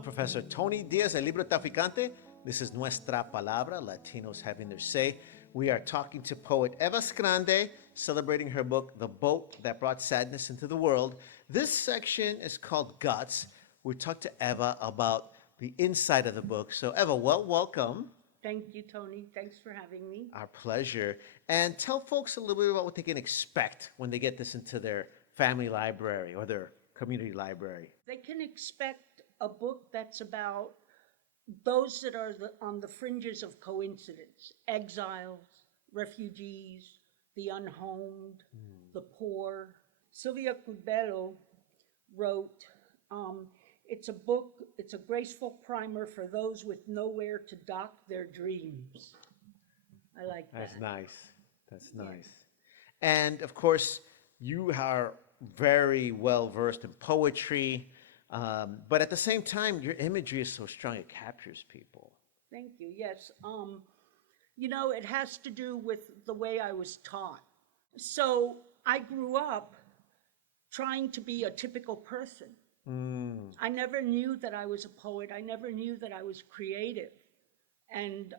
I'm Professor Tony Diaz, el libro traficante. This is Nuestra Palabra, Latinos having their say. We are talking to poet Eva Skrande, celebrating her book, The Boat That Brought Sadness into the World. This section is called Guts. We talked to Eva about the inside of the book. So Eva, welcome. Thank you, Tony. Thanks for having me. Our pleasure. And tell folks a little bit about what they can expect when they get this into their family library or their community library. They can expect a book that's about those that are on the fringes of coincidence: exiles, refugees, the unhomed, the poor. Sylvia Cudbello wrote, it's a graceful primer for those with nowhere to dock their dreams. I like that. That's nice. That's nice. And of course, you are very well versed in poetry, but at the same time, your imagery is so strong, it captures people. Thank you. Yes. It has to do with the way I was taught. So I grew up trying to be a typical person. I never knew that I was a poet. I never knew that I was creative. And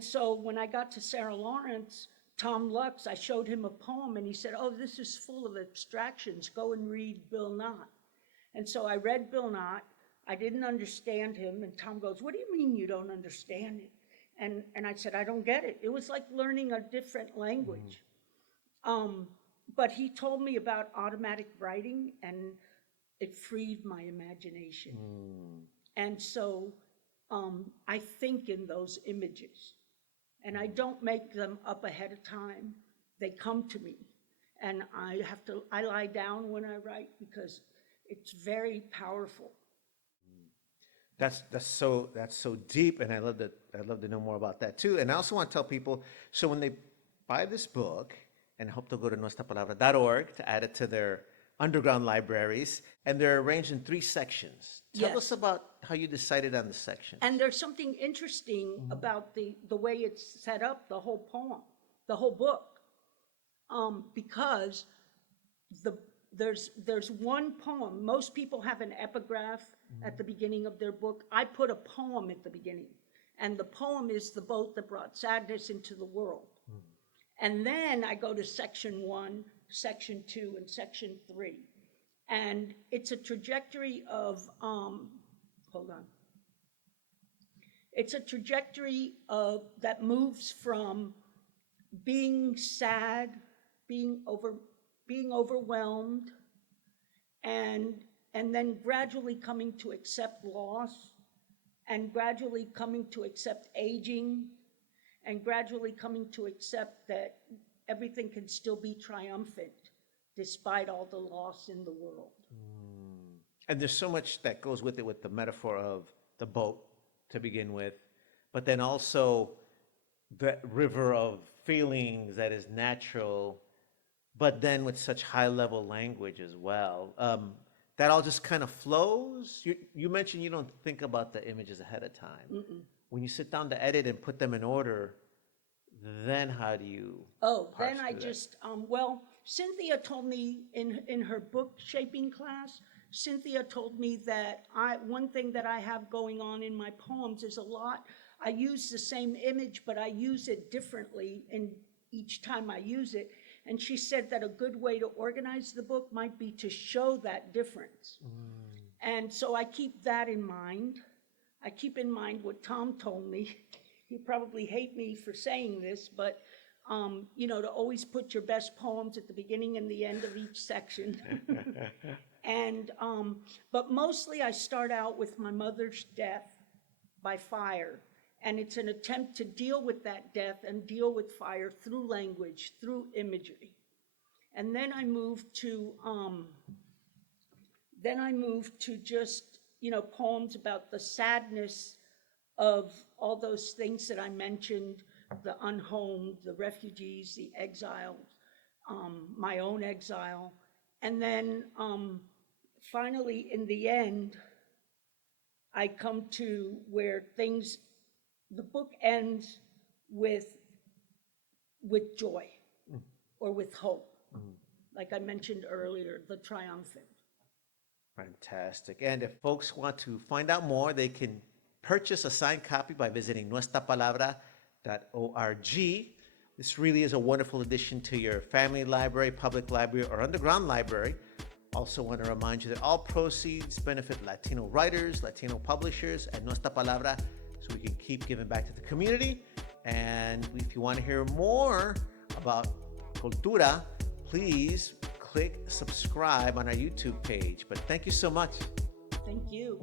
so when I got to Sarah Lawrence, Tom Lux, I showed him a poem and he said, "Oh, this is full of abstractions. Go and read Bill Knott." And so I read Bill Knott. I didn't understand him. And Tom goes, "What do you mean you don't understand it?" And I said, "I don't get it." It was like learning a different language. But he told me about automatic writing, and it freed my imagination. And so I think in those images. And I don't make them up ahead of time. They come to me. And I lie down when I write because it's very powerful. That's so deep, and I'd love to know more about that too. And I also want to tell people, so when they buy this book, and I hope they'll go to nuestrapalabra.org to add it to their underground libraries, and they're arranged in 3 sections. Tell us about how you decided on the sections. And there's something interesting about the way it's set up, the whole poem, the whole book, because there's one poem. Most people have an epigraph at the beginning of their book. I put a poem at the beginning, and the poem is the boat that brought sadness into the world. And then I go to section 1, section 2, and section 3. And it's a trajectory of, It's a trajectory that moves from being sad, being overwhelmed, and then gradually coming to accept loss, and gradually coming to accept aging, and gradually coming to accept that everything can still be triumphant despite all the loss in the world. And there's so much that goes with it, with the metaphor of the boat to begin with, but then also the river of feelings that is natural, but then with such high level language as well. That all just kind of flows. You mentioned you don't think about the images ahead of time. When you sit down to edit and put them in order, then how do you? Then I just, Cynthia told me in her book shaping class, Cynthia told me that one thing that I have going on in my poems is I use the same image, but I use it differently in each time I use it. And she said that a good way to organize the book might be to show that difference. And so I keep that in mind. I keep in mind what Tom told me. He'd probably hate me for saying this, but to always put your best poems at the beginning and the end of each section. But mostly I start out with my mother's death by fire. And it's an attempt to deal with that death and deal with fire through language, through imagery. And then I move to just, poems about the sadness of all those things that I mentioned, the unhomed, the refugees, the exiles, my own exile. And then finally, in the end, I come to where the book ends with joy or with hope, like I mentioned earlier, the triumphant. Fantastic. And if folks want to find out more, they can purchase a signed copy by visiting nuestrapalabra.org. This really is a wonderful addition to your family library, public library, or underground library. Also want to remind you that all proceeds benefit Latino writers, Latino publishers, and Nuestra Palabra, so we can keep giving back to the community. And if you want to hear more about Cultura, please click subscribe on our YouTube page. But thank you so much. Thank you.